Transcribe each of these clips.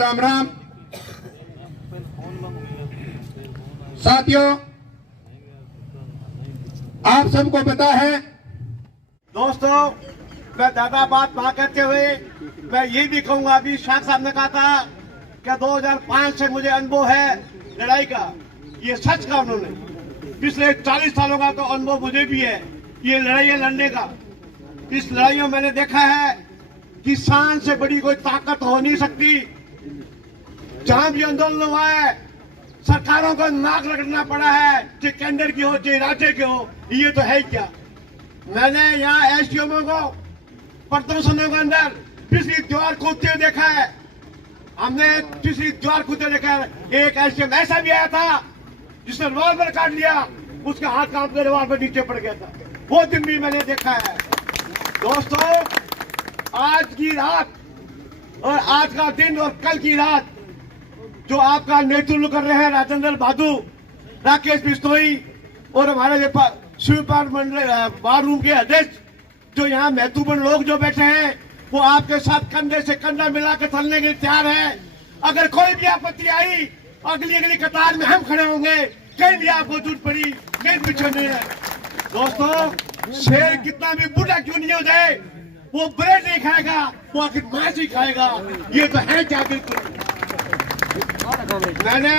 राम राम। साथियों, आप सबको पता है दोस्तों, मैं ज्यादा बात ना करते हुए मैं ये भी कहूंगा, अभी शाह साहब ने कहा था कि 2005 से मुझे अनुभव है लड़ाई का। ये सच कहा उन्होंने। पिछले 40 सालों का तो अनुभव मुझे भी है ये लड़ाई लड़ने का। इस लड़ाई में मैंने देखा है कि शान से बड़ी कोई ताकत हो नहीं सकती। जहां भी आंदोलन हुआ है, सरकारों को नाक रगड़ना पड़ा है, चाहे केंद्र की हो चाहे राज्य की हो। ये तो है क्या। मैंने यहाँ एसडीएमओ को प्रदर्शनों के अंदर पिछली द्वार कूदते हुए देखा है। हमने पिछली द्वार कूदते देखा है। एक एसडीएम ऐसा भी आया था जिसने रिवॉल्वर काट लिया, उसका हाथ कांपते रिवॉल्वर नीचे पड़ गया था। वो दिन भी मैंने देखा है। दोस्तों, आज की रात और आज का दिन और कल की रात जो आपका नेतृत्व कर रहे हैं राजेंद्र भादु, राकेश बिश्नोई और हमारे शिवपाल मंडल बार रूम के अध्यक्ष, जो यहाँ महत्वपूर्ण लोग जो बैठे हैं, वो आपके साथ कंधे से कंधा मिलाकर चलने के लिए तैयार है। अगर कोई भी आपत्ति आई, अगली कतार में हम खड़े होंगे। कहीं भी आपको जरूरत पड़ी, कहीं पीछे नहीं है। दोस्तों, शेर कितना भी बूढ़ा क्यों नहीं हो जाए, वो ब्रेड नहीं खाएगा, वो आखिर मांस ही खाएगा। ये तो है क्या। बिल्कुल मैंने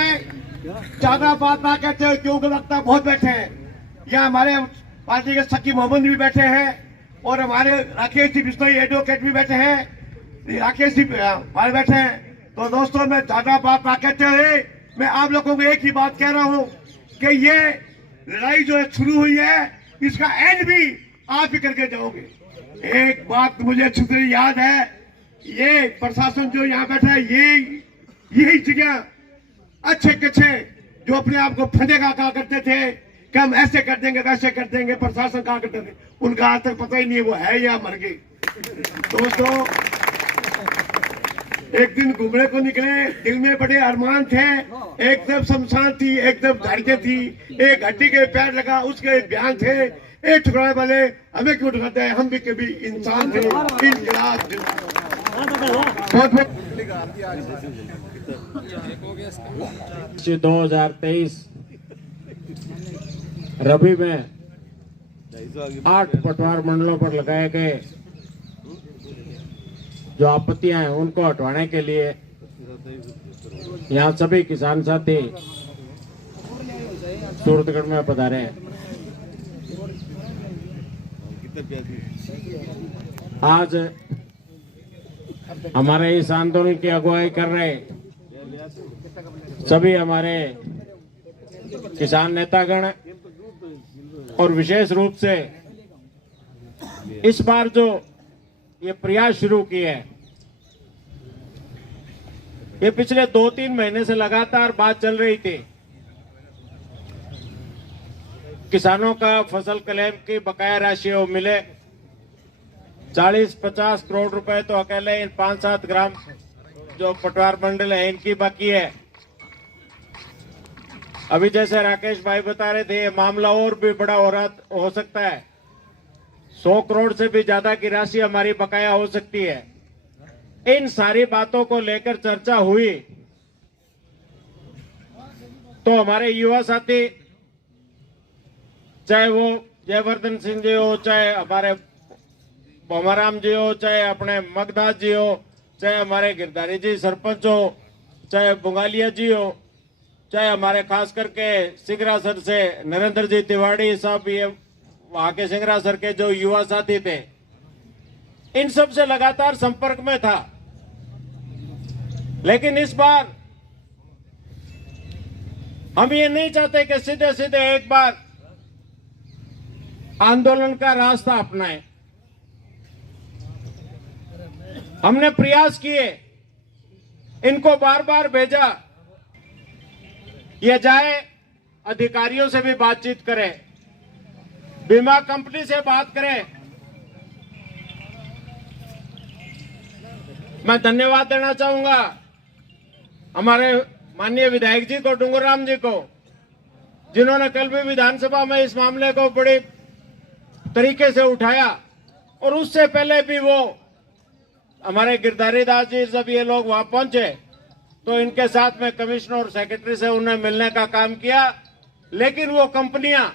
ज्यादा बात ना कहते हुए, क्योंकि लगता बहुत बैठे हैं यहाँ, हमारे पार्टी के सकी मोहम्मद भी बैठे हैं और हमारे राकेश जी बिश्नोई एडवोकेट भी बैठे हैं, राकेश जी हमारे बैठे हैं। तो दोस्तों, मैं ज्यादा बात ना कहते हुए मैं आप लोगों को एक ही बात कह रहा हूँ कि ये लड़ाई जो शुरू हुई है, इसका एंड भी आप ही करके जाओगे। एक बात मुझे अच्छी तरह याद है, ये प्रशासन जो यहाँ बैठा है, यही जगह अच्छे जो अपने आप को फंदे का कहा करते थे कि हम ऐसे कर देंगे वैसे कर देंगे, प्रशासन कहा करते थे, उनका आज तक पता ही नहीं है वो है या मर गए। दोस्तों, एक दिन घूमने को निकले, दिल में बड़े अरमान थे। एक तरफ शमशान थी, एक तरफ झाड़ियां थी, एक हड्डी के पैर लगा, उसके बयान थे। एक ठुकराने वाले हमें क्यों ठुकराते हैं, हम भी कभी इंसान थे। इनकलाब बहुत 2023 रबी में 8 पटवार मंडलों पर लगाए गए जो आपत्तियां हैं, उनको हटवाने के लिए यहाँ सभी किसान साथी सूरतगढ़ में पधारे हैं। आज हमारे इस आंदोलन की अगुवाई कर रहे सभी हमारे किसान नेतागण और विशेष रूप से इस बार जो ये प्रयास शुरू किए हैं, ये पिछले 2-3 महीने से लगातार बात चल रही थी। किसानों का फसल क्लेम की बकाया राशि वो मिले। 40-50 करोड़ रुपए तो अकेले इन 5-7 ग्राम जो पटवार मंडल है इनकी बाकी है। अभी जैसे राकेश भाई बता रहे थे, मामला और भी बड़ा हो सकता है। 100 करोड़ से भी ज्यादा की राशि हमारी बकाया हो सकती है। इन सारी बातों को लेकर चर्चा हुई तो हमारे युवा साथी, चाहे वो जयवर्धन सिंह जी हो, चाहे हमारे भोमाराम जी हो, चाहे अपने मगदास जी हो, चाहे हमारे गिरधारी जी सरपंच हो, चाहे बुंगालिया जी हो, चाहे हमारे खास करके सिंगरासर से नरेंद्र जी तिवाड़ी साहब, ये वहां के सिंगरासर के जो युवा साथी थे, इन सब से लगातार संपर्क में था। लेकिन इस बार हम ये नहीं चाहते कि सीधे सीधे एक बार आंदोलन का रास्ता अपनाएं। हमने प्रयास किए, इनको बार बार भेजा, ये जाए अधिकारियों से भी बातचीत करें, बीमा कंपनी से बात करें। मैं धन्यवाद देना चाहूंगा हमारे माननीय विधायक जी को, डूंगरराम जी को, जिन्होंने कल भी विधानसभा में इस मामले को बड़े तरीके से उठाया। और उससे पहले भी वो हमारे गिरधारी दास जी, सब ये लोग वहां पहुंचे तो इनके साथ में कमिश्नर और सेक्रेटरी से उन्हें मिलने का काम किया, लेकिन वो कंपनियां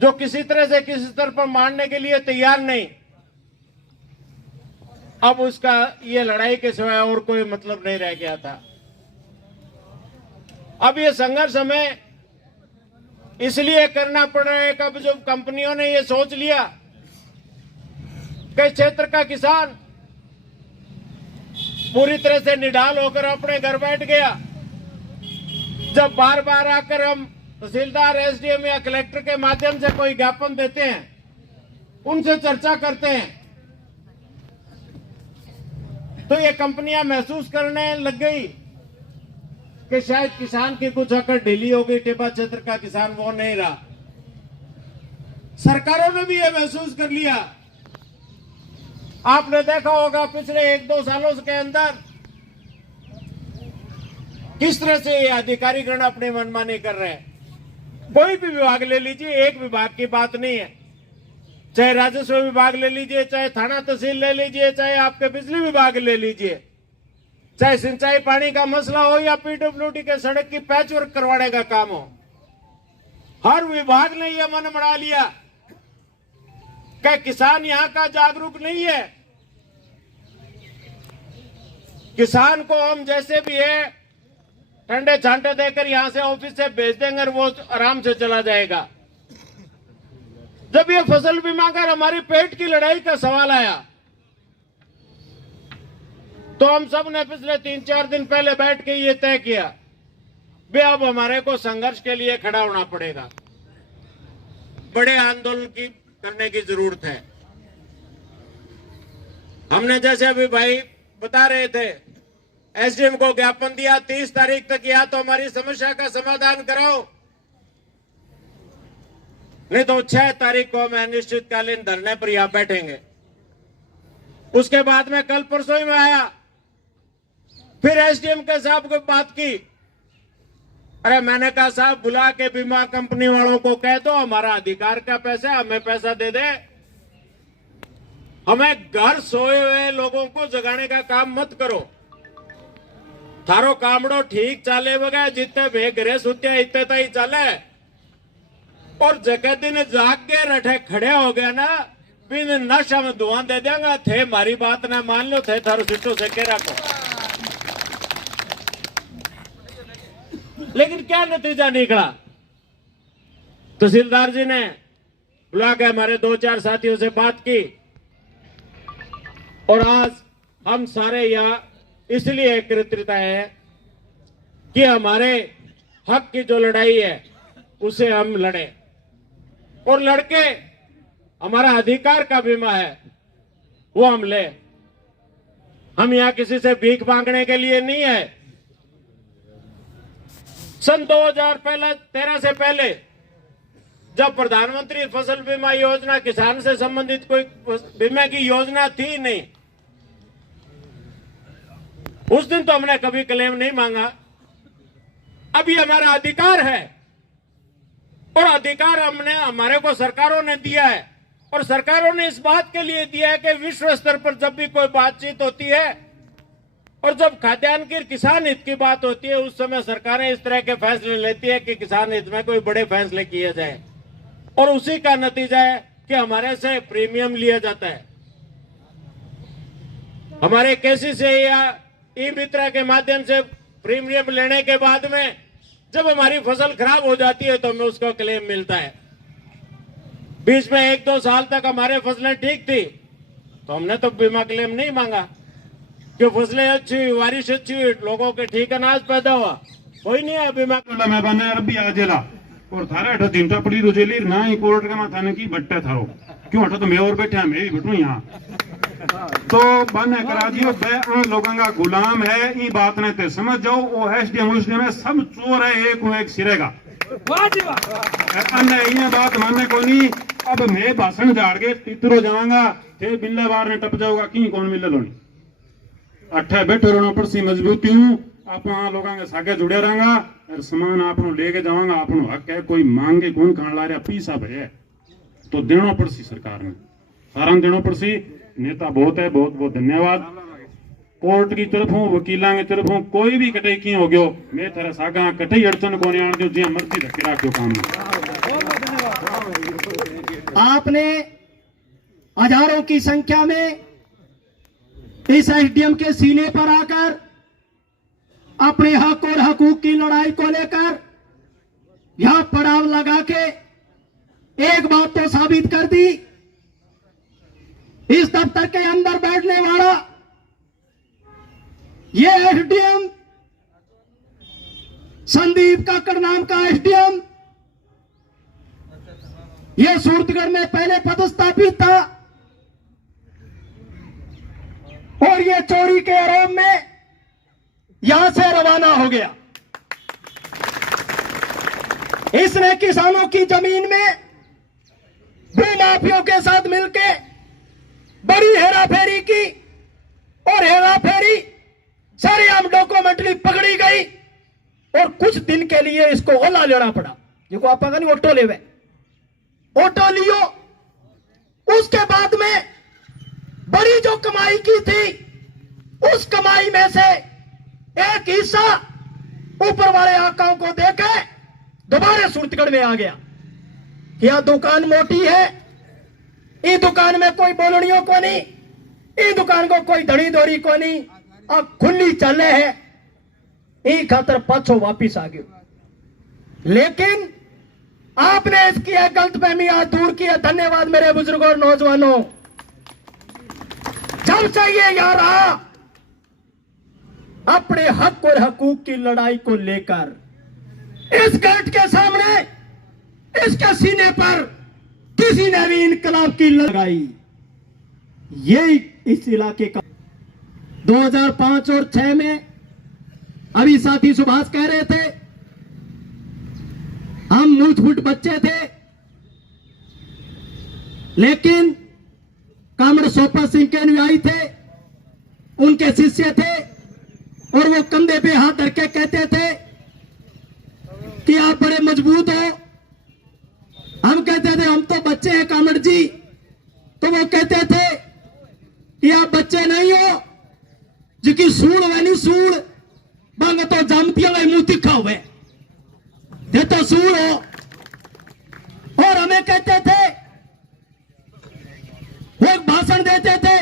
जो किसी तरह से किसी स्तर पर मानने के लिए तैयार नहीं, अब उसका ये लड़ाई के सिवाय और कोई मतलब नहीं रह गया था। अब ये संघर्ष हमें इसलिए करना पड़ रहा है कि अब जो कंपनियों ने ये सोच लिया कि क्षेत्र का किसान पूरी तरह से निढाल होकर अपने घर बैठ गया। जब बार बार आकर हम तहसीलदार, एसडीएम या कलेक्टर के माध्यम से कोई ज्ञापन देते हैं, उनसे चर्चा करते हैं, तो ये कंपनियां महसूस करने लग गई कि शायद किसान की कुछ अकड़ ढीली हो गई, टिब्बा क्षेत्र का किसान वो नहीं रहा। सरकारों ने भी ये महसूस कर लिया। आपने देखा होगा पिछले 1-2 सालों के अंदर किस तरह से ये अधिकारीगण अपनी मनमानी कर रहे हैं। कोई भी विभाग ले लीजिए, एक विभाग की बात नहीं है, चाहे राजस्व विभाग ले लीजिए, चाहे थाना तहसील ले लीजिए, चाहे आपके बिजली विभाग ले लीजिए, चाहे सिंचाई पानी का मसला हो या पीडब्ल्यूडी के सड़क की पैचवर्क करवाने का काम हो, हर विभाग ने यह मन बना लिया कि किसान यहां का जागरूक नहीं है। किसान को हम जैसे भी है ठंडे छांटे देकर यहां से ऑफिस से भेज देंगे और वो आराम से चला जाएगा। जब ये फसल बीमा कर हमारी पेट की लड़ाई का सवाल आया, तो हम सब ने पिछले 3-4 दिन पहले बैठ के ये तय किया भी अब हमारे को संघर्ष के लिए खड़ा होना पड़ेगा, बड़े आंदोलन की करने की जरूरत है। हमने जैसे अभी भाई बता रहे थे, एसडीएम को ज्ञापन दिया 30 तारीख तक, या तो हमारी समस्या का समाधान कराओ, नहीं तो 6 तारीख को हम अनिश्चितकालीन धरने पर यहां बैठेंगे। उसके बाद में कल परसों ही में आया, फिर एसडीएम के साहब को बात की। अरे मैंने कहा साहब बुला के बीमा कंपनी वालों को कह दो हमारा अधिकार का पैसा हमें पैसा दे दे, हमें घर सोए हुए लोगों को जगाने का काम मत करो। थारो कामड़ो ठीक चाले बगैर जितने वे घरे सुते इतने तो ही चले, और जगह दिन जाग के रठे खड़े हो गया ना, बिन नशा में धुआं दे देंगे, थे मारी बात ना मान लो, थे थारो सिटो से के रखो। लेकिन क्या नतीजा निकला? तहसीलदार जी ने बुला के हमारे 2-4 साथियों से बात की, और आज हम सारे यहाँ इसलिए एकत्रित आए हैं कि हमारे हक की जो लड़ाई है उसे हम लड़े, और लड़के हमारा अधिकार का बीमा है वो हम ले। हम यहां किसी से भीख मांगने के लिए नहीं है। सन 2013 से पहले जब प्रधानमंत्री फसल बीमा योजना, किसान से संबंधित कोई बीमा की योजना थी नहीं, उस दिन तो हमने कभी क्लेम नहीं मांगा। अब ये हमारा अधिकार है, और अधिकार हमारे को सरकारों ने दिया है, और सरकारों ने इस बात के लिए दिया है कि विश्व स्तर पर जब भी कोई बातचीत होती है और जब खाद्यान्न की किसान हित की बात होती है, उस समय सरकारें इस तरह के फैसले लेती है कि किसान हित में कोई बड़े फैसले किए जाए, और उसी का नतीजा है कि हमारे से प्रीमियम लिया जाता है। हमारे केसी से या ई मित्रा के माध्यम से प्रीमियम लेने के बाद में जब हमारी फसल खराब हो जाती है तो हमें उसका क्लेम मिलता है। बीच में 1-2 साल तक हमारे फसलें ठीक थी तो हमने तो बीमा क्लेम नहीं मांगा, कि फसलें अच्छी हुई, बारिश अच्छी हुई, लोगों के ठीक अनाज पैदा हुआ, कोई नहीं है बीमा। मैं बना रबी आ जेला और थारा अठा तीनटा पड़ी तो जेली ना ही कोर्ट के माथा ने की बट्टे थारो क्यों हटा तो मैं और बैठे हैं, मैं भी बैठू यहाँ तो बने करा दियो। बे लोगों का गुलाम है, ई बात ने ते समझ जाओ। ओ एसडीएम में सब चोर है, एक को एक सिरेगा। ये बात मानने को नहीं। अब मैं भाषण झाड़ के तितरो जाऊंगा थे बिल्ला बार ने टप जाऊंगा की कौन मिले लोनी अठे बैठे रहना पर सी मजबूती हूँ। आप लोगों के सागे जुड़े रहेंगा और सामान आप लेके जाऊंगा। आप हक है, कोई मांगे कौन खान ला रहा पीसा भय तो देना पड़सी, सरकार ने सारा देना पड़सी। नेता बहुत है, बहुत बहुत धन्यवाद। कोर्ट की तरफों वकीलों की तरफों कोई भी कटे की हो गयो मैं तेरा सागा कटे अड़चन को नहीं आन दो जी मर्जी धक्के रखो काम आपने हजारों की संख्या में इस एसडीएम के सीने पर आकर अपने हक और हकूक की लड़ाई को लेकर यहां पड़ाव लगा के एक बात तो साबित कर दी, इस दफ्तर के अंदर बैठने वाला ये एसडीएम संदीप काकड़ नाम का एसडीएम ये सूरतगढ़ में पहले पदस्थापित था और ये चोरी के आरोप में यहां से रवाना हो गया। इसने किसानों की जमीन में भूमाफियों के साथ मिलकर बड़ी हेराफेरी की और हेराफेरी सरेआम डॉक्यूमेंट्री पकड़ी गई और कुछ दिन के लिए इसको ओला लेना पड़ा, जिसको आप नहीं ऑटो लेवे, ऑटो लियो। उसके बाद में बड़ी जो कमाई की थी उस कमाई में से एक हिस्सा ऊपर वाले आकाओं को देके दोबारा सूरतगढ़ में आ गया। क्या दुकान मोटी है, इस दुकान में कोई बोलड़ियों को नहीं, इस दुकान को कोई धड़ी दोरी को नहीं, अब खुली चले है, ई खातर पाछो वापिस आ गयो। लेकिन आपने इसकी एक गलतफहमी आज दूर की है। धन्यवाद मेरे बुजुर्गों और नौजवानों। जब चाहिए यार अपने हक और हकूक की लड़ाई को लेकर इस गेट के सामने इसके सीने पर किसी ने भी इनकलाब की लगाई। ये इस इलाके का 2005 और 6 में अभी साथी सुभाष कह रहे थे हम मूठ फुट बच्चे थे, लेकिन कामड़ सोपा सिंह के अनुयायी थे, उनके शिष्य थे और वो कंधे पे हाथ धर के कहते थे कि आप बड़े मजबूत हो। हम कहते थे हम तो बच्चे हैं कामड़ जी, तो वो कहते थे कि आप बच्चे नहीं हो, जिसकी सूड़ वैनी सूड़ बंग तो जमतियों में मुंह तिखा हुए ये तो सूड़ हो। और हमें कहते थे, वो भाषण देते थे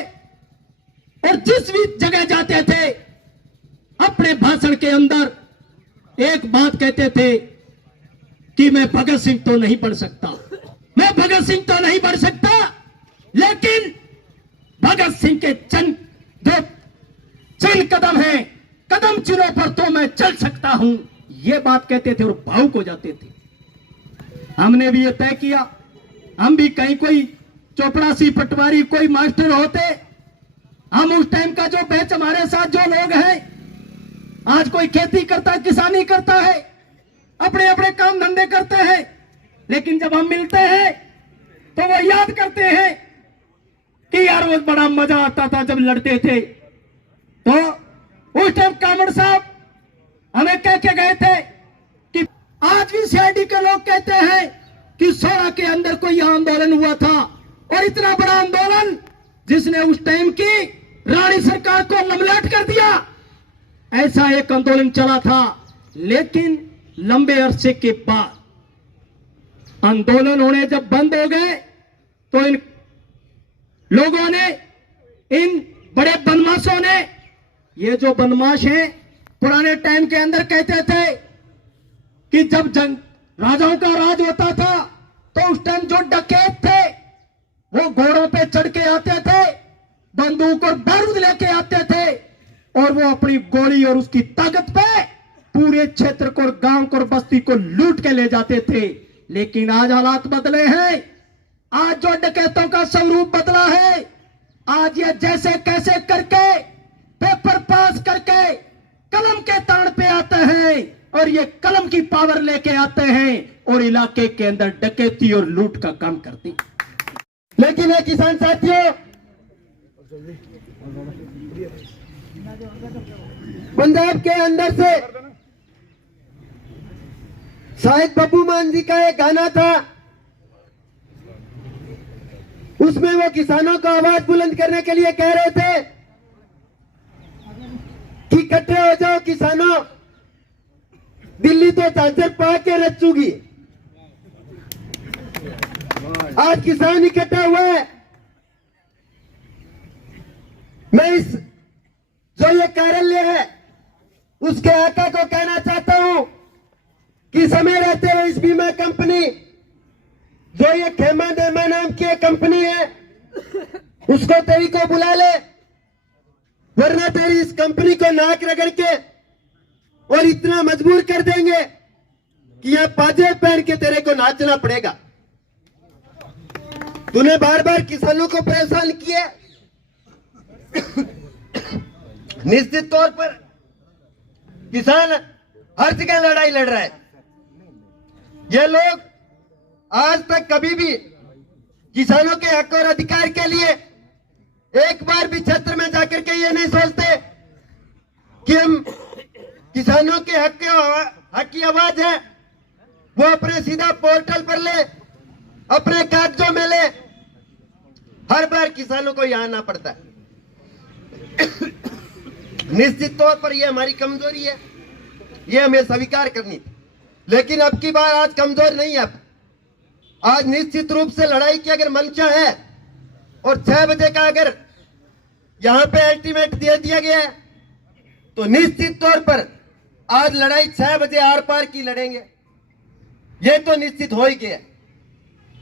और जिस भी जगह जाते थे अपने भाषण के अंदर एक बात कहते थे कि मैं भगत सिंह तो नहीं बन सकता, मैं भगत सिंह तो नहीं बन सकता, लेकिन भगत सिंह के चंद जो चिन्ह कदम हैं, कदम चिन्हों पर तो मैं चल सकता हूं, ये बात कहते थे और भावुक हो जाते थे। हमने भी ये तय किया, हम भी कहीं कोई चौपड़ासी पटवारी कोई मास्टर होते, हम उस टाइम का जो बैच हमारे साथ जो लोग हैं, आज कोई खेती करता है, किसानी करता है, अपने अपने काम धंधे करते हैं, लेकिन जब हम मिलते हैं तो वो याद करते हैं कि यार वो बड़ा मजा आता था जब लड़ते थे। तो उस टाइम कामड़ साहब हमें कह के गए थे कि आज भी सीआईडी के लोग कहते हैं कि 16 के अंदर कोई आंदोलन हुआ था और इतना बड़ा आंदोलन जिसने उस टाइम की रानी सरकार को लमलट कर दिया, ऐसा एक आंदोलन चला था। लेकिन लंबे अरसे के बाद आंदोलन होने जब बंद हो गए तो इन लोगों ने, इन बड़े बदमाशों ने, ये जो बदमाश हैं पुराने टाइम के अंदर कहते थे कि जब जंग राजाओं का राज होता था तो उस टाइम जो डकैत थे वो घोड़ों पे चढ़ के आते थे, बंदूक और बारूद लेके आते थे और वो अपनी गोली और उसकी ताकत पे पूरे क्षेत्र को, गांव को और बस्ती को लूट के ले जाते थे। लेकिन आज हालात बदले हैं, आज जो डकैतों का स्वरूप बदला है, आज ये जैसे कैसे करके पेपर पास करके कलम के ताड़ पे आते हैं और ये कलम की पावर लेके आते हैं और इलाके के अंदर डकैती और लूट का काम करते हैं। लेकिन ये किसान साथियों, पंजाब के अंदर से शायद बब्बू मान जी का एक गाना था, उसमें वो किसानों को आवाज बुलंद करने के लिए कह रहे थे इकट्ठे हो जाओ किसानों, दिल्ली तो झांझर पा के रचूगी। आज किसान इकट्ठा हुआ है। मैं इस जो ये कार्यालय है उसके आका को कहना चाहता हूं कि समय रहते हुए इस बीमा कंपनी जो ये खेमा देमा नाम की कंपनी है उसको तेरी को बुला ले, वरना तेरी इस कंपनी को नाक रगड़ के और इतना मजबूर कर देंगे कि यहां पाजे पहन के तेरे को नाचना पड़ेगा। तूने बार बार किसानों को परेशान किया। निश्चित तौर पर किसान हर जगह लड़ाई लड़ रहा है। ये लोग आज तक कभी भी किसानों के हक और अधिकार के लिए एक बार भी क्षेत्र में जाकर के ये नहीं सोचते कि हम किसानों के हक की आवाज है वो अपने सीधा पोर्टल पर ले, अपने कागजों में ले। हर बार किसानों को यहां आना पड़ता है। निश्चित तौर पर यह हमारी कमजोरी है, यह हमें स्वीकार करनी थी, लेकिन अब की बार आज कमजोर नहीं है। आज निश्चित रूप से लड़ाई की अगर मंशा है और 6 बजे का अगर यहां पे अल्टीमेट दे दिया गया है तो निश्चित तौर पर आज लड़ाई 6 बजे आर पार की लड़ेंगे। यह तो निश्चित हो ही गया।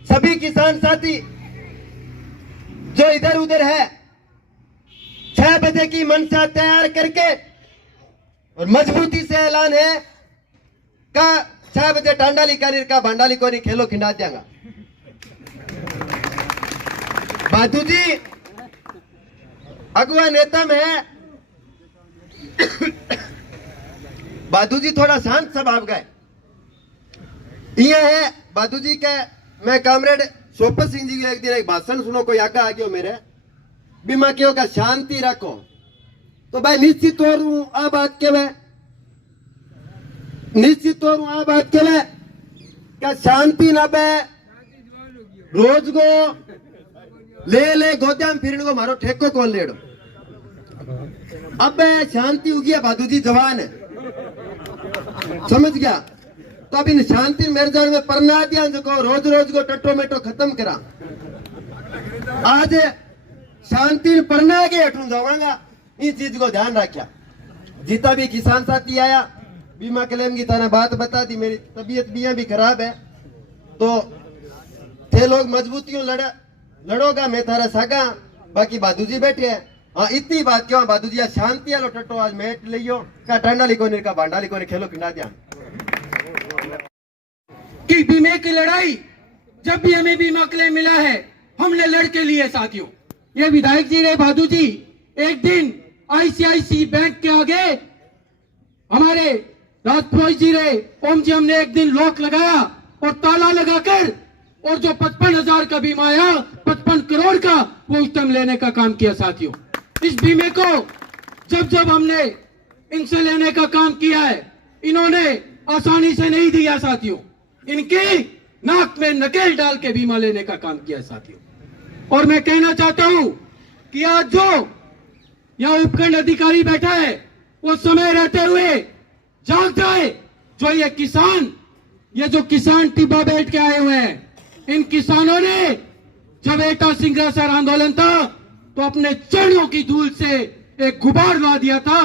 सभी किसान साथी जो इधर उधर है 6 बजे की मंशा तैयार करके और मजबूती से ऐलान है का 6 बजे टांडाली का भांडाली को नहीं खेलो खिंडा देंगा। बादू जी अगुआ नेता में है। बादू जी थोड़ा शांत स्वभाव का है। यह है बादू जी का। मैं कामरेड सोपत सिंह जी के एक दिन एक भाषण सुनो, कोई आगा आ गयो मेरे बीमा क्यों का शांति रखो, तो भाई निश्चित तौर आ बात के वे निश्चित तौर आ बात के वे क्या शांति ना बे रोज को ले गोदाम फिरने को मारो ठेको कौन लेड़ो। अब शांति उगी है, बादू जी जवान है, समझ गया। तो अब इन शांति मेरे जान में परना दिया जो रोज रोज को टट्टो मेटो खत्म करा। आज शांति परना के हटू जाऊंगा, इस चीज को ध्यान रखा। जितना भी किसान साथी आया बीमा क्लेम की तरह बात बता दी। मेरी तबीयत भी खराब है तो थे लोग मजबूतियों लड़ोगा, मैं थारा सागा। बाकी बादू जी बैठे हैं। हाँ इतनी बात क्यों बादू जी, शांति आलो टट्टो आज मैट लियो का टांडा लिको नहीं का भांडा लिको नहीं खेलो खिंडा दिया कि बीमे की लड़ाई जब भी हमें बीमा क्लेम मिला है हमने लड़के लिए साथियों। ये विधायक जी रहे भादू जी, एक दिन आईसीआईसी बैंक के आगे हमारे राजपुरोहित जी रहे ओम जी, हमने एक दिन लॉक लगाया और ताला लगाकर और जो 55,000 का बीमा आया 55 करोड़ का वो उस टाइम लेने का काम किया साथियों। इस बीमे को जब हमने इनसे लेने का काम किया है इन्होंने आसानी से नहीं दिया साथियों। इनकी नाक में नकेल डाल के बीमा लेने का काम किया साथियों। और मैं कहना चाहता हूं कि आज जो यहां उपखंड अधिकारी बैठा है वो समय रहते हुए जाग जाए। जो किसान टिब्बा बैठ के आए हुए हैं, इन किसानों ने जब एटा सिंघासर आंदोलन था तो अपने चरणों की धूल से एक गुबार ला दिया था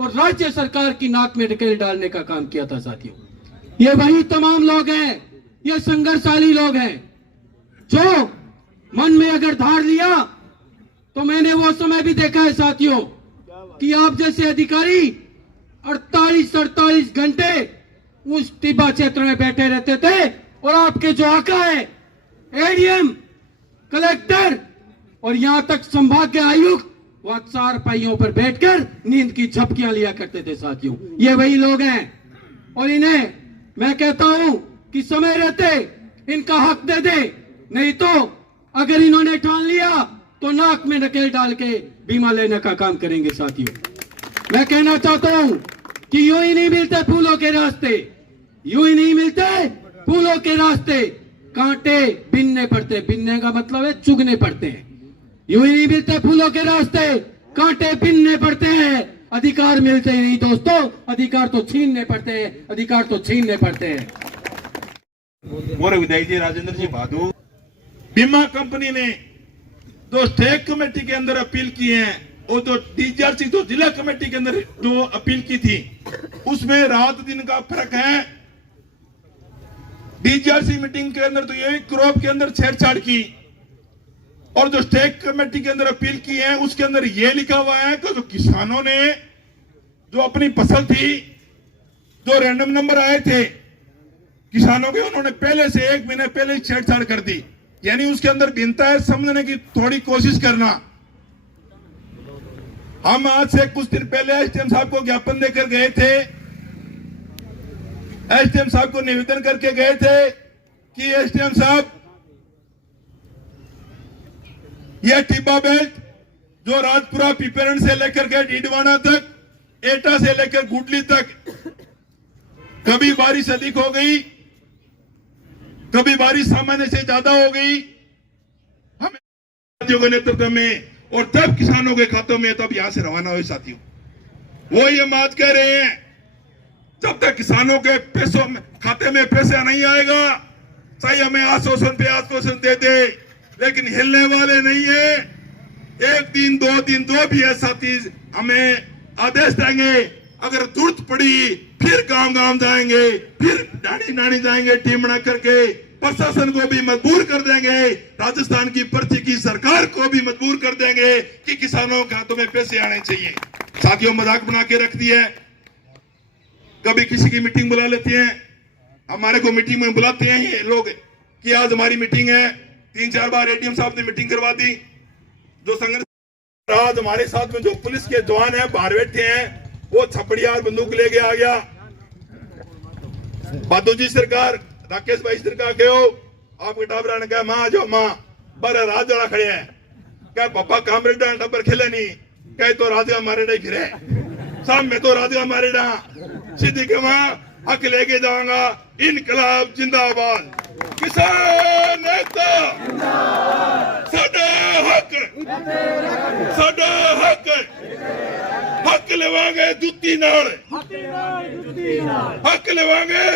और राज्य सरकार की नाक में नकेल डालने का काम किया था साथियों। ये वही तमाम लोग हैं, ये संघर्षशाली लोग हैं जो मन में अगर धार लिया तो मैंने वो समय भी देखा है साथियों कि आप जैसे अधिकारी 48 घंटे उस टिब्बा क्षेत्र में बैठे रहते थे और आपके जो आका है एडीएम, कलेक्टर और यहां तक संभागीय आयुक्त वो 4 पाइयों पर बैठकर नींद की झपकियां लिया करते थे साथियों। ये वही लोग हैं और इन्हें मैं कहता हूं कि समय रहते इनका हक दे दे, नहीं तो अगर इन्होंने ठान लिया तो नाक में नकेल डाल के बीमा लेने का काम करेंगे साथियों। मैं कहना चाहता हूं कि यूं ही नहीं मिलते फूलों के रास्ते, यूं ही नहीं मिलते फूलों के रास्ते, कांटे बिनने पड़ते। बिनने का मतलब है चुगने पड़ते हैं। यूं ही नहीं मिलते फूलों के रास्ते, कांटे बिनने पड़ते हैं। अधिकार मिलते ही नहीं दोस्तों, अधिकार तो छीनने पड़ते हैं, अधिकार तो छीनने पड़ते हैं। मोरे विधायक जी राजेंद्र जी भादु, बीमा कंपनी ने जो स्टेट कमेटी के अंदर अपील की है, वो तो डीजीआरसी तो जिला कमेटी के अंदर जो अपील की थी, उसमें रात दिन का फर्क है। डीजीआरसी मीटिंग के अंदर तो ये क्रॉप के अंदर छेड़छाड़ की, और जो स्टेट कमेटी के अंदर अपील की है उसके अंदर ये लिखा हुआ है कि जो किसानों ने जो अपनी फसल थी, जो रैंडम नंबर आए थे किसानों के, उन्होंने पहले से 1 महीने पहले ही छेड़छाड़ कर दी। यानी उसके अंदर भिन्नता है, समझने की थोड़ी कोशिश करना। हम आज से कुछ दिन पहले एसडीएम साहब को ज्ञापन देकर गए थे, एसडीएम साहब को निवेदन करके गए थे कि एसडीएम साहब, यह टिब्बा बेल्ट जो राजपुरा पिपरण से लेकर के डीडवाना तक, एटा से लेकर गुडली तक, कभी बारिश अधिक हो गई, कभी बारिश सामान्य से ज्यादा हो गई, हमें साथियों के नेतृत्व में और तब किसानों के खातों में तब यहां से रवाना हुए साथियों। वो ये बात कह रहे हैं, जब तक किसानों के पैसों में खाते में पैसा नहीं आएगा, चाहे हमें आश्वासन पे आश्वासन दे दे, लेकिन हिलने वाले नहीं है। 1 दिन 2 दिन जो भी है साथी, हमें आदेश देंगे, अगर जरूरत पड़ी फिर गांव-गांव जाएंगे, फिर नानी जाएंगे, टीम बना करके प्रशासन को भी मजबूर कर देंगे, राजस्थान की पर्ची की सरकार को भी मजबूर कर देंगे कि किसानों के हाथों में पैसे आने चाहिए। साथियों, मजाक बना के रख दिया है, कभी किसी की मीटिंग बुला लेते हैं, हमारे को मीटिंग में बुलाते हैं ये लोग कि आज हमारी मीटिंग है। 3-4 बार एडीएम साहब ने मीटिंग करवा दी। जो संघर्ष आज हमारे साथ में जो पुलिस के जवान है बाहर बैठे हैं, वो छपड़िया और बंदूक लेके आ गया। बादू जी सरकार, राकेश भाई सरकार के हो, आपके टाबरा ने कहा मां जो मां बारह राज वाला खड़े हैं, क्या पापा काम रेडा टबर खेले नहीं, कहे तो राजगा मारे नहीं फिरे, शाम में तो राजगा मारे डा, सीधी के मां हक लेके जाऊंगा, इनकलाब जिंदाबाद, किसान नेता साडा हक, साडा हक, हक लेवांगे जुत्ती नाल, हक लेवांगे,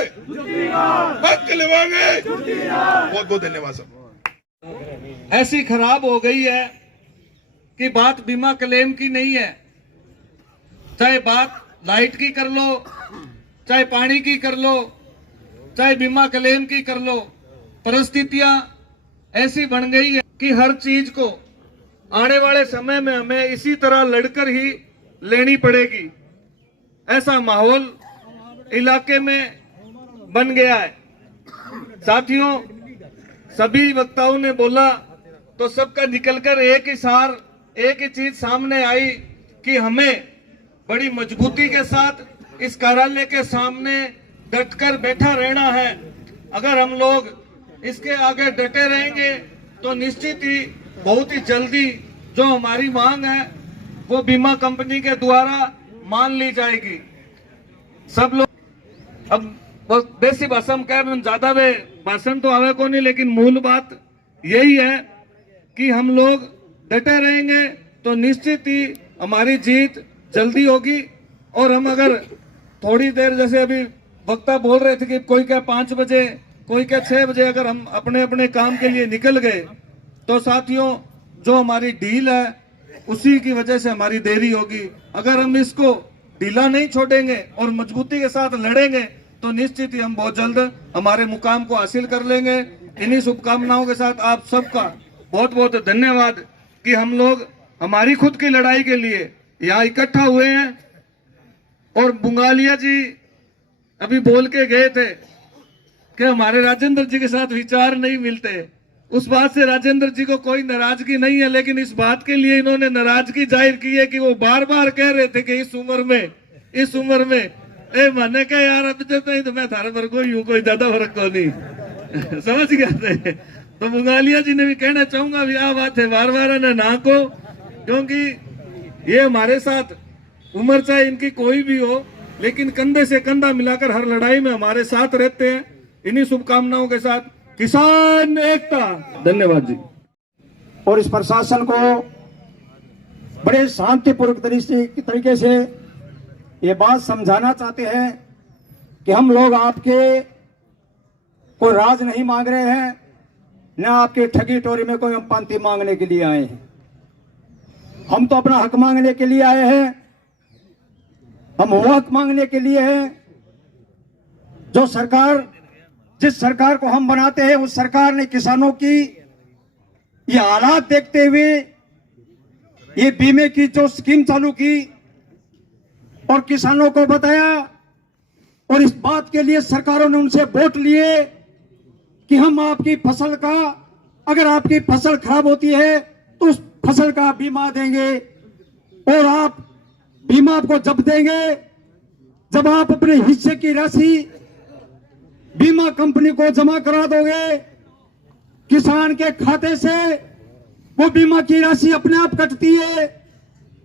हक लेवांगे। बहुत बहुत धन्यवाद सब। ऐसी खराब हो गई है कि बात बीमा क्लेम की नहीं है, चाहे बात लाइट की कर लो, चाहे पानी की कर लो, चाहे बीमा क्लेम की कर लो। परिस्थितियां ऐसी बन गई है कि हर चीज को आने वाले समय में हमें इसी तरह लड़कर ही लेनी पड़ेगी। ऐसा माहौल इलाके में बन गया है। साथियों, सभी वक्ताओं ने बोला तो सबका निकलकर एक ही सार, एक ही चीज सामने आई कि हमें बड़ी मजबूती के साथ इस कार्यालय के सामने डटकर बैठा रहना है। अगर हम लोग इसके आगे डटे रहेंगे तो निश्चित ही बहुत ही जल्दी जो हमारी मांग है वो बीमा कंपनी के द्वारा मान ली जाएगी। सब लोग अब देसी भाषा में कह, ज्यादा वे भाषण तो आवे को नहीं, लेकिन मूल बात यही है कि हम लोग डटे रहेंगे तो निश्चित ही हमारी जीत जल्दी होगी। और हम अगर थोड़ी देर, जैसे अभी वक्ता बोल रहे थे कि कोई क्या 5 बजे, कोई क्या 6 बजे, अगर हम अपने अपने काम के लिए निकल गए तो साथियों जो हमारी डील है उसी की वजह से हमारी देरी होगी। अगर हम इसको ढीला नहीं छोड़ेंगे और मजबूती के साथ लड़ेंगे तो निश्चित ही हम बहुत जल्द हमारे मुकाम को हासिल कर लेंगे। इन्हीं शुभकामनाओं के साथ आप सबका बहुत बहुत धन्यवाद कि हम लोग हमारी खुद की लड़ाई के लिए यहाँ इकट्ठा हुए हैं। और बुंगालिया जी अभी बोल के गए थे कि हमारे राजेंद्र जी के साथ विचार नहीं मिलते। उस बात से राजेंद्र जी को कोई नाराजगी नहीं है, लेकिन इस बात के लिए इन्होंने नाराजगी जाहिर की है कि वो बार बार कह रहे थे कि इस उम्र में मैंने कहा यार अब तो मैं थारे पर कोई हूँ, कोई ज्यादा फर्क तो नहीं समझ गया थे। तो बुंगालिया जी ने भी कहना चाहूंगा भी आ बात है बार बार ना को, क्योंकि ये हमारे साथ उम्र चाहे इनकी कोई भी हो, लेकिन कंधे से कंधा मिलाकर हर लड़ाई में हमारे साथ रहते हैं। इन्हीं शुभकामनाओं के साथ किसान एकता। धन्यवाद जी। और इस प्रशासन को बड़े शांतिपूर्वक तरीके से ये बात समझाना चाहते हैं कि हम लोग आपके कोई राज नहीं मांग रहे हैं, न आपके ठगी टोरी में कोई हम पांति मांगने के लिए आए हैं। हम तो अपना हक मांगने के लिए आए हैं। हम वो हक मांगने के लिए हैं जो सरकार, जिस सरकार को हम बनाते हैं उस सरकार ने किसानों की ये हालात देखते हुए ये बीमे की जो स्कीम चालू की और किसानों को बताया, और इस बात के लिए सरकारों ने उनसे वोट लिए कि हम आपकी फसल का, अगर आपकी फसल खराब होती है तो उस फसल का बीमा देंगे, और आप बीमा आपको जब देंगे जब आप अपने हिस्से की राशि बीमा कंपनी को जमा करा दोगे, किसान के खाते से वो बीमा की राशि अपने आप कटती है।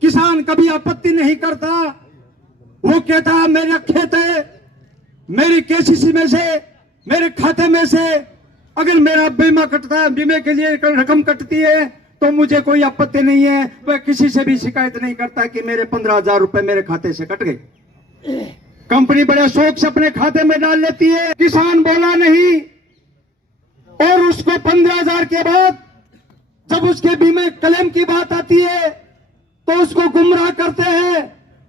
किसान कभी आपत्ति नहीं करता, वो कहता है मेरा खेत है, मेरी केसीसी में से, मेरे खाते में से अगर मेरा बीमा कटता है, बीमे के लिए रकम कटती है तो मुझे कोई आपत्ति नहीं है। वह किसी से भी शिकायत नहीं करता कि मेरे 15,000 रुपए मेरे खाते से कट गए। कंपनी बड़े शौक से अपने खाते में डाल लेती है, किसान बोला नहीं, और उसको 15,000 के बाद जब उसके बीमे क्लेम की बात आती है तो उसको गुमराह करते हैं।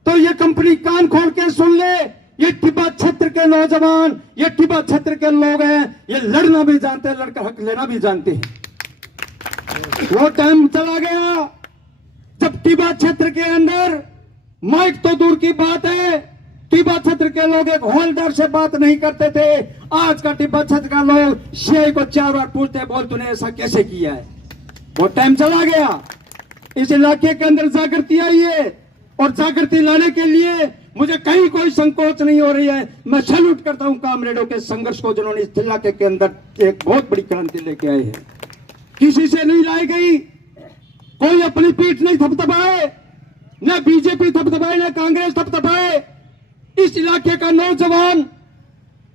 तो ये कंपनी कान खोल के सुन ले, ये टिब्बा क्षेत्र के नौजवान, ये टिब्बा क्षेत्र के लोग हैं, ये लड़ना भी जानते हैं, लड़कर हक लेना भी जानते हैं। वो टाइम चला गया जब टिब्बा क्षेत्र के अंदर माइक तो दूर की बात है, टिब्बा क्षेत्र के लोग एक होल्डर से बात नहीं करते थे। आज का टिब्बा क्षेत्र का लोग सीआई को 4 बार पूछते, बोल तूने ऐसा कैसे किया है। वो टाइम चला गया। इस इलाके के अंदर जागृति आई है, और जागृति लाने के लिए मुझे कहीं कोई संकोच नहीं हो रही है। मैं सैल्यूट करता हूं कामरेडों के संघर्ष को, जिन्होंने इस इलाके के अंदर एक बहुत बड़ी क्रांति लेके आए हैं। किसी से नहीं लाई गई, कोई अपनी पीठ नहीं थपथपाए, न बीजेपी थपथपाए न कांग्रेस थपथपाए। इस इलाके का नौजवान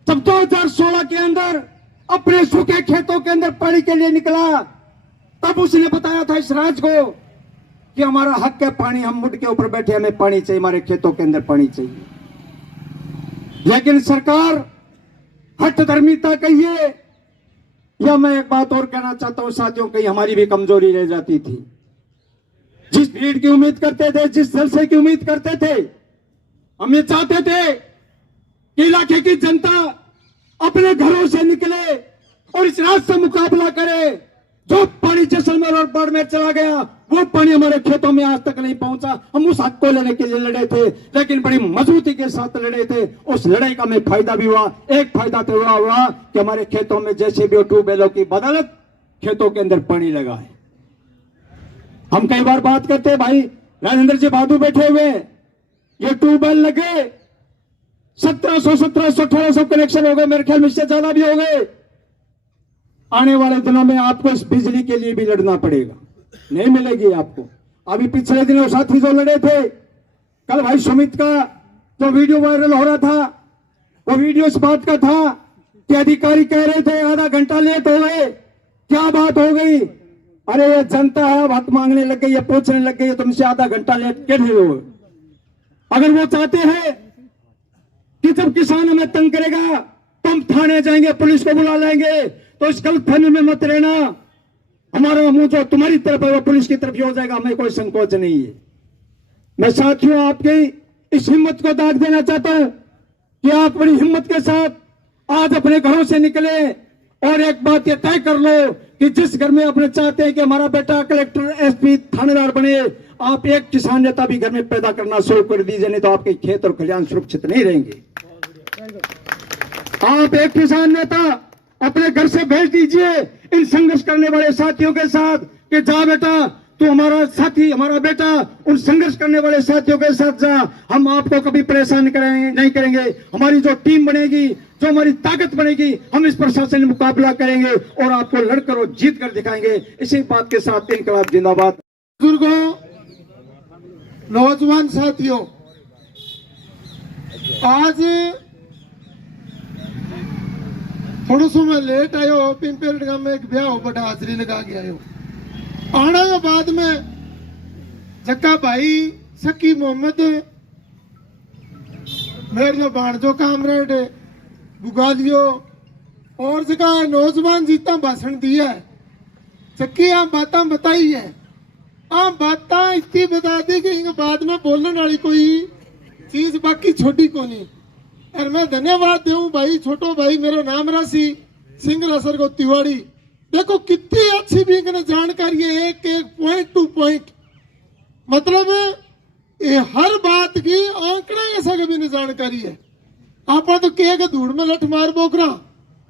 जब 2016 के अंदर अपने सूखे खेतों के अंदर पानी के लिए निकला, तब उसने बताया था इस राज को कि हमारा हक है पानी, हम मुड़ के ऊपर बैठे, हमें पानी चाहिए, हमारे खेतों के अंदर पानी चाहिए। लेकिन सरकार हठधर्मिता कहिए, या मैं एक बात और कहना चाहता हूं साथियों, कहीं हमारी भी कमजोरी रह जाती थी। जिस भीड़ की उम्मीद करते थे, जिस जलसे की उम्मीद करते थे, हम ये चाहते थे कि इलाके की जनता अपने घरों से निकले और इस राज से मुकाबला करे। जो पानी जैसलमेर और बाड़मेर चला गया, वो पानी हमारे खेतों में आज तक नहीं पहुंचा। हम उस हक को लेने के लिए लड़े थे, लेकिन बड़ी मजबूती के साथ लड़े थे। उस लड़ाई का हमें फायदा भी हुआ। एक फायदा तो हुआ कि हमारे खेतों में जैसे भी ट्यूबवेलों की बदौलत खेतों के अंदर पानी लगा है। हम कई बार बात करते हैं, भाई राजेंद्र जी बादू बैठे हुए, ये ट्यूबवेल लगे 1700, 1800 कनेक्शन हो गए, मेरे ख्याल में इससे ज्यादा भी हो गए। आने वाले दिनों में आपको इस बिजली के लिए भी लड़ना पड़ेगा, नहीं मिलेगी आपको। अभी पिछले दिनों साथी जो लड़े थे, कल भाई सुमित का जो वीडियो वायरल हो रहा था, वो वीडियो इस बात का था कि अधिकारी कह रहे थे आधा घंटा लेट हो गए। क्या बात हो गई? अरे ये जनता है, हक मांगने लग गई है, पूछने लग गई है तुमसे आधा घंटा लेट कैसे हो। अगर वो चाहते हैं कि जब किसान हमें तंग करेगा तो हम थाने जाएंगे, पुलिस को बुला लेंगे, तो इस गलतफहमी में मत रहना। हमारा मुंह जो तुम्हारी तरफ है वो पुलिस की तरफ ही हो जाएगा, हमें कोई संकोच नहीं है। मैं साथियों आपकी इस हिम्मत को दाग देना चाहता हूं कि आप बड़ी हिम्मत के साथ आज अपने घरों से निकले, और एक बात ये तय कर लो कि जिस घर में अपने चाहते हैं कि हमारा बेटा कलेक्टर, एसपी, थानेदार बने, आप एक किसान नेता भी घर में पैदा करना शुरू कर दीजिए, नहीं तो आपके खेत और खलिहान सुरक्षित नहीं रहेंगे। आप एक किसान नेता अपने घर से भेज दीजिए इन संघर्ष करने वाले साथियों के साथ कि जा बेटा, तू हमारा साथी, हमारा बेटा उन संघर्ष करने वाले साथियों के साथ जा। हम आपको कभी परेशान नहीं करेंगे। हमारी जो टीम बनेगी, जो हमारी ताकत बनेगी, हम इस प्रशासन से मुकाबला करेंगे और आपको लड़कर और जीत कर दिखाएंगे। इसी बात के साथ इनकलाब जिंदाबाद। बुजुर्गों, नौजवान साथियों, आज थोड़ा सो मैं लेट आयो, पिंपल गांव में एक ब्याह हो, बड़ा हाजरी लगा के आयो। आना के बाद में जक्का भाई, सकी मोहम्मद मेरे लो बाणजो कामरेड बुगालियो और जगह नौजवान जीता भाषण दिया है, चक्की आप बातें बताई है, आप बातें इतनी बता दी कि इन बाद में बोलने वाली कोई चीज बाकी छोटी को नहीं। और मैं धन्यवाद दूं भाई, छोटो भाई मेरा नाम राशि सिंह रसर को तिवाड़ी, देखो कितनी अच्छी भी जानकारी है, एक एक पॉइंट टू पॉइंट, मतलब ये हर बात की आंकड़ा ऐसा कभी नहीं जानकारी है। आप तो कहेगा धूड़ में लठ मार बोकरा,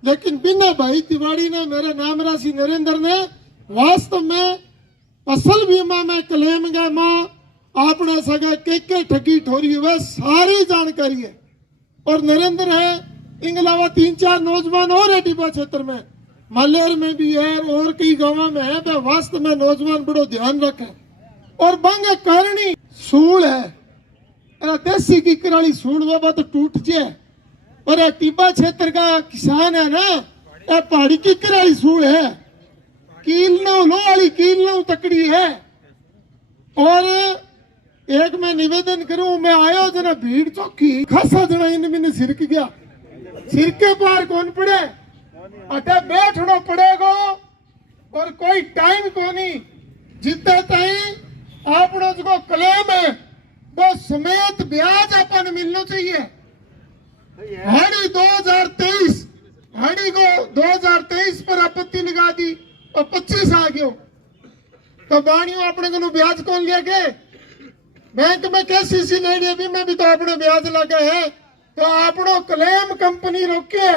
लेकिन बिना भाई तिवाड़ी ने, मेरा नाम राशि नरेंद्र ने वास्तव में फसल बीमा में क्लेम गए माँ आपने सगा के ठगी ठोरी हुए सारी जानकारी है। और नरेंद्र है, इनके अलावा 3-4 नौजवान और है टिब्बा क्षेत्र में, मालेर में भी है और कई गांवों में है, वह वास्तव में नौजवान बड़ो ध्यान रखे। और बंगे करनी सूल है, देसी की कराली सूल वो बात टूट जाए, और ये टिब्बा क्षेत्र का किसान है ना, ये पहाड़ी की कराली सूल है, कीलना लो वाली कीलना तकड़ी है। और एक मैं निवेदन करूं, मैं आयो जना भीड़ चौकी खासा जना इन मैंने सिरक गया, सिरके पार कौन पड़े, अटे बैठना पड़ेगा और कोई टाइम को नहीं, जितने टाइम आपने जो क्लेम है वो समेत ब्याज अपन मिलना चाहिए। हाड़ी 2023 हाड़ी को 2023 पर आपत्ति लगा दी और 25 आ गयो, तो बाणियों अपने को ब्याज कौन ले गए, बैंक में केसीसी नहीं अभी में भी तो अपने ब्याज लगे है, तो आपनो क्लेम कंपनी रोके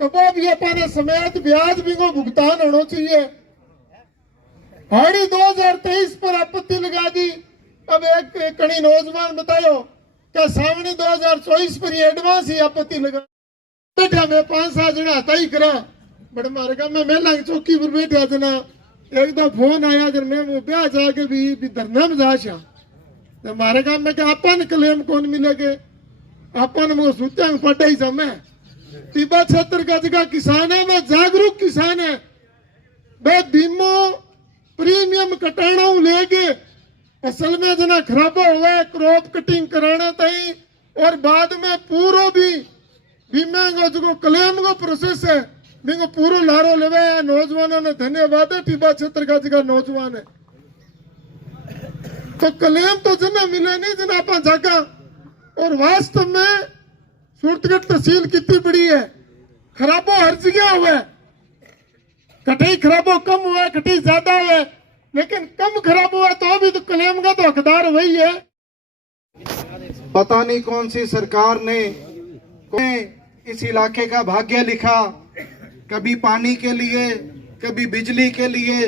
तो वो भी अपने समेत ब्याज भी को भुगतान होना चाहिए। हाड़ी 2023 पर आपत्ति लगा दी, अब एक कड़ी नौजवान बतायो क्या सावनी 2024 पर एडवांस ही आपत्ति लगा बैठा, मैं 5-7 जना हता ही करा, बड़े मारे का मैं मेला चौकी पर बैठा जना, एक दो फोन आया जब मैं वो ब्याज आके भी धरना में जाशा, तो हमारे काम में क्या अपन क्लेम कौन मिलेगे, अपन मुझे सूत्या में पढ़ा ही समय। टिब्बा क्षेत्र का जगह किसान है, मैं जागरूक किसान है, मैं बीमो प्रीमियम कटाना लेके फसल में जना खराब हुआ क्रॉप कटिंग कराना तई, और बाद में पूरा भी बीमा का जो क्लेम का प्रोसेस है बिंगो पूरा लारो लेवे। नौजवानों ने धन्यवाद है, टिब्बा क्षेत्र का जगह नौजवान है, तो क्लेम तो जना मिले नहीं जना अपन जागा। और वास्तव में सूरतगढ़ तहसील कितनी बड़ी है, खराबो हर जगह हुआ है, कटई खराबो कम हुआ है, कटई ज्यादा हुआ है, लेकिन कम खराब हुआ तो भी तो क्लेम का तो हकदार वही है। पता नहीं कौन सी सरकार ने इस इलाके का भाग्य लिखा, कभी पानी के लिए, कभी बिजली के लिए,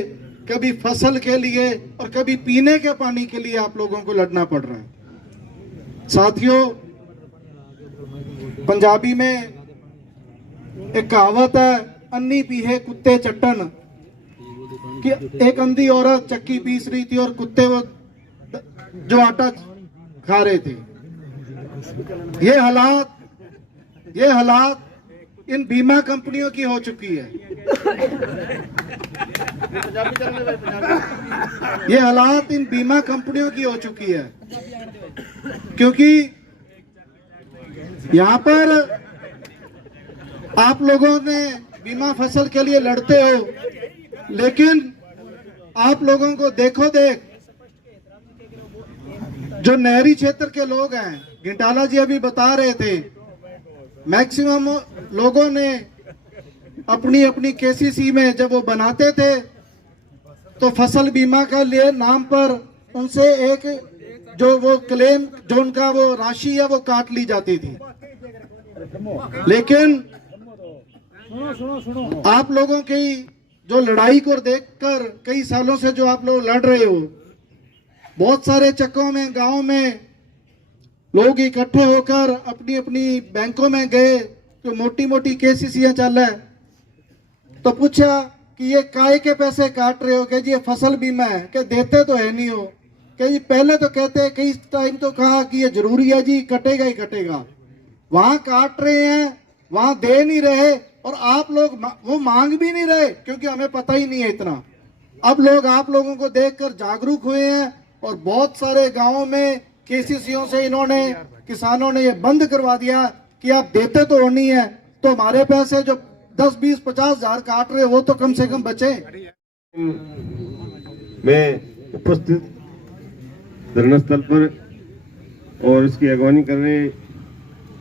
कभी फसल के लिए और कभी पीने के पानी के लिए आप लोगों को लड़ना पड़ रहा है। साथियों, पंजाबी में एक कहावत है, अन्नी पीहे कुत्ते चट्टन, कि एक अंधी औरत चक्की पीस रही थी और कुत्ते वो जो आटा खा रहे थे। ये हालात इन बीमा कंपनियों की हो चुकी है। ये हालात इन बीमा कंपनियों की हो चुकी है, क्योंकि यहाँ पर आप लोगों ने बीमा फसल के लिए लड़ते हो, लेकिन आप लोगों को देखो देख जो नहरी क्षेत्र के लोग हैं, घिंटाला जी अभी बता रहे थे, मैक्सिमम लोगों ने अपनी अपनी केसीसी में जब वो बनाते थे तो फसल बीमा का लिए नाम पर उनसे एक जो वो क्लेम जो उनका वो राशि है वो काट ली जाती थी। लेकिन आप लोगों की जो लड़ाई को देखकर कई सालों से जो आप लोग लड़ रहे हो, बहुत सारे चक्कों में गांव में लोग इकट्ठे होकर अपनी अपनी बैंकों में गए, जो मोटी मोटी केसीसियां चल है, तो पूछा कि ये काय के पैसे काट रहे हो, कि जी ये फसल बीमा है, कि देते तो है नहीं हो, कि जी पहले तो कहते हैं कई टाइम तो कहा कि ये जरूरी है जी, कटेगा ही कटेगा, वहां काट रहे हैं, वहां दे नहीं रहे, और आप लोग वो मांग भी नहीं रहे क्योंकि हमें पता ही नहीं है इतना। अब लोग आप लोगों को देखकर जागरूक हुए हैं और बहुत सारे गांवों में केसीसीओं से इन्होंने किसानों ने ये बंद करवा दिया कि आप देते तो नहीं है, तो हमारे पैसे जो 10, 20, 50 हजार काट रहे वो तो कम से कम बचे। मैं उपस्थित धरना स्थल पर और इसकी अगवानी कर रहे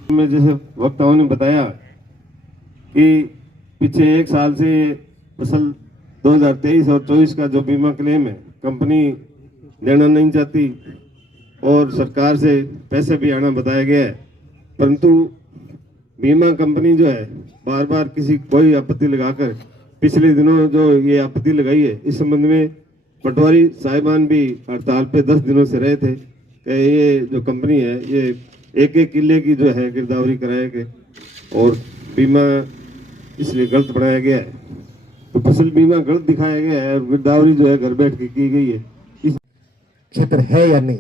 में जैसे वक्ताओं ने बताया कि पिछले 1 साल से फसल 2023 और 24 का जो बीमा क्लेम है कंपनी देना नहीं चाहती और सरकार से पैसे भी आना बताया गया है, परंतु बीमा कंपनी जो है बार बार कोई आपत्ति लगाकर पिछले दिनों जो ये आपत्ति लगाई है, इस संबंध में पटवारी साहिबान भी हड़ताल पे 10 दिनों से रहे थे कि ये जो कंपनी है ये एक किले की जो है गिरदावरी कराएगी और बीमा इसलिए गलत बनाया गया है। तो फसल बीमा गलत दिखाया गया है और गिरदावरी जो है घर बैठ के की गई है। इस क्षेत्र है या नहीं,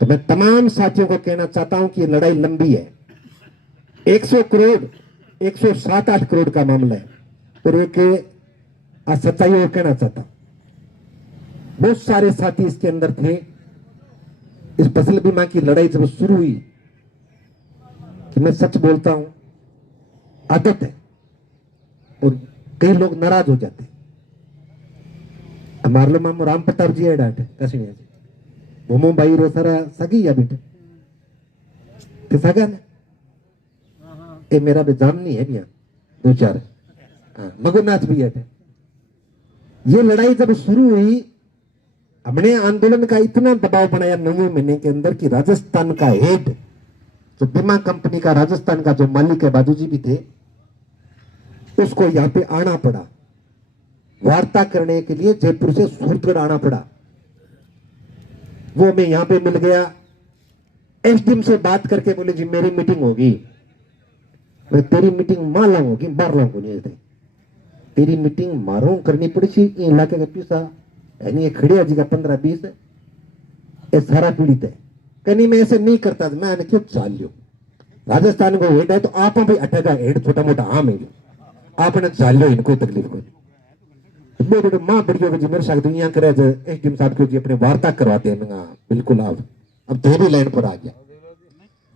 तो मैं तमाम साथियों को कहना चाहता हूं कि ये लड़ाई लंबी है। 100 करोड़ 107-8 करोड़ का मामला है और एक सच्चाई और कहना चाहता हूं, बहुत सारे साथी इसके अंदर थे। इस फसल बीमा की लड़ाई जब शुरू हुई कि मैं सच बोलता हूं, आदत है और कई लोग नाराज हो जाते। हमारे लो मामू राम प्रताप जी है डांटे कैसे नहीं मोमो भाई रो सारा सगी या बेटे ते सगा ने ए मेरा भी जान नहीं है भैया 2-4 मगुनाथ भी है। ये लड़ाई जब शुरू हुई, हमने आंदोलन का इतना दबाव बनाया 9 महीने के अंदर कि राजस्थान का हेड जो बीमा कंपनी का राजस्थान का जो मालिक है बाजू जी भी थे, उसको यहाँ पे आना पड़ा वार्ता करने के लिए। जयपुर से सूरतगढ़ आना पड़ा। वो मैं यहाँ पे मिल गया, एसडीएम से बात करके बोले जी मेरी मीटिंग होगी। मैं तेरी मीटिंग मार लाऊंगी मार लाऊंगा नहीं, तेरी मीटिंग मारो करनी पड़ी सी। इलाके का पीसा यानी ये खड़िया जी का 15-20 ये सारा पीड़ित है। कहनी मैं ऐसे नहीं करता, मैं क्यों चाल लियो राजस्थान को हेड है तो आप भाई अटका हेड छोटा मोटा आम है, आपने चाल लो, इनको तकलीफ को बेटे माँ बड़ियों जी मेरे साथ दुनिया करे एसडीएम साहब को जी अपने वार्ता करवाते हैं। बिल्कुल आप अब तेरी लाइन पर आ गया।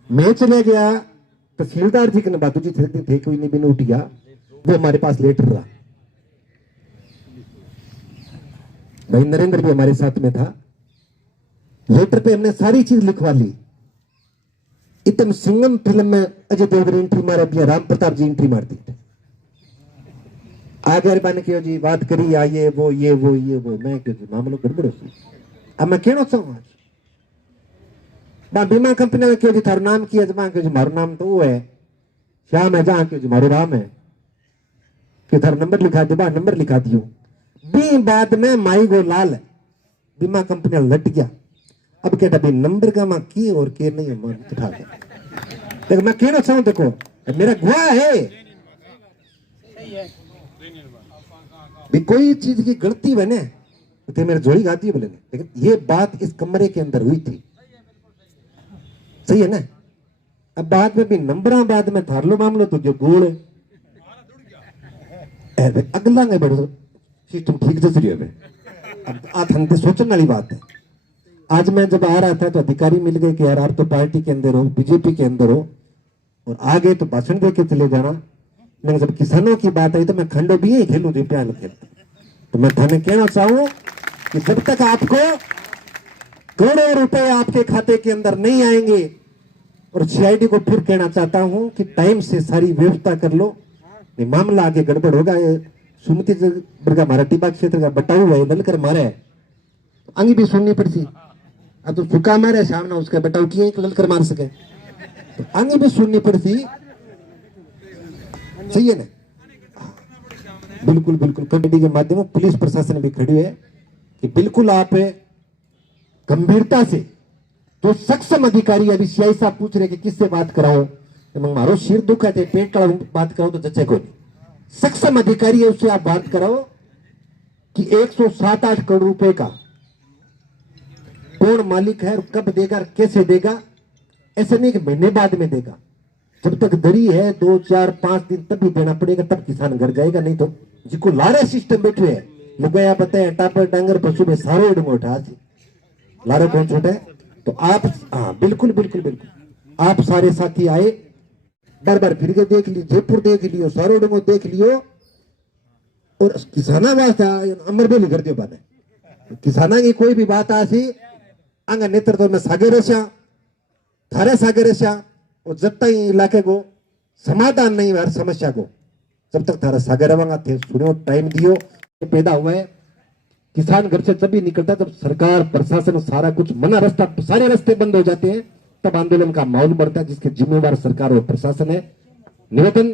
मैं चले गया तहसीलदार जी के बातू जी थे कोई नहीं बिना उठ गया, वो हमारे पास लेटर रहा। भाई नरेंद्र भी हमारे साथ में था। लेटर पे हमने सारी चीज लिखवा ली। इतम सिंगम फिल्म में अजय देवगन एंट्री मारा, राम प्रताप जी एंट्री मार दी। आगे बन के जी बात करी आ ये वो मैं क्यों जी मामलो गड़बड़ हो। अब मैं कहना चाहूँ आज बीमा कंपनी में क्यों जी थारू नाम किया जमा क्यों जी मारो नाम तो वो है श्याम है, जहां क्यों जी मारो राम है, कि थारू नंबर लिखा दे, नंबर लिखा दियो। बी बाद में माई गो लाल बीमा कंपनी लट गया। अब कहता भाई नंबर का मां की और के नहीं उठा देखो मैं कहना चाहूँ, देखो मेरा गुआ है भी कोई चीज की गलती बने तो मेरे जोड़ी गाती है बोले, लेकिन ये बात इस कमरे के अंदर हुई थी, सही है ना। अब बाद में भी नंबर बाद में थार लो मामलो तो जो गोल है अगला है बड़ो सिस्टम ठीक जस रही है। अब आतंक सोचने वाली बात है। आज मैं जब आ रहा था तो अधिकारी मिल गए कि यार आप तो पार्टी के अंदर हो, बीजेपी के अंदर हो और आगे तो भाषण दे के चले जाना। लेकिन जब किसानों की बात आई तो मैं खंडो भी ही खेलू थी प्याल खेल। तो मैं थाने कहना चाहूँ कि जब तक आपको करोड़ों रुपए आपके खाते के अंदर नहीं आएंगे, और सीआईडी को फिर कहना चाहता हूं कि टाइम से सारी व्यवस्था कर लो, ये मामला आगे गड़बड़ होगा। ये सुमति वर्गा हमारा टिब्बा क्षेत्र का बटाऊ है, ललकर मारे अंगी भी सुननी पड़ती। अब तो फुका मारे सामने उसका बटाऊ किए ललकर मार सके तो अंगी भी सुननी पड़ती, सही है ना। बिल्कुल बिल्कुल कमेटी के माध्यम से पुलिस प्रशासन भी खड़ी है कि बिल्कुल आप गंभीरता से तो सक्षम अधिकारी अभी सीआई साहब पूछ रहे कि किससे बात कराओ, तो मारो सिर दुखा थे पेट का बात कराओ तो जचे को नहीं। सक्षम अधिकारी है उससे आप बात कराओ कि 107-8 करोड़ रुपए का कौन मालिक है और कब देगा कैसे देगा। ऐसे नहीं कि महीने बाद में देगा, जब तक दरी है 2, 4, 5 दिन तब भी देना पड़ेगा, तब किसान घर जाएगा। नहीं तो जिसको लारे सिस्टम बैठे है लुगाया बताए टापर डांगर पशु में सारो उठा लारे कौन छोटे। तो आप हाँ बिल्कुल बिल्कुल बिल्कुल आप सारे साथी आए, बार बार फिर के देख लियो, जयपुर देख लियो, सारोडो देख लियो, और किसाना वास्ते अमर बेली कर दियो बाने। किसाना की कोई भी बात आसी अंग नेतृत्व में सागे रशा, थारे सागे रशा, और जब तक इलाके को समाधान नहीं हर समस्या को, जब तक थारा सागे रवांगा थे सुनो टाइम दियो। पैदा हुआ है किसान घर से तभी निकलता जब सरकार प्रशासन सारा कुछ मना, रास्ता सारे रास्ते बंद हो जाते हैं, तब आंदोलन का माहौल बढ़ता है, जिसके जिम्मेवार सरकार और प्रशासन है। निवेदन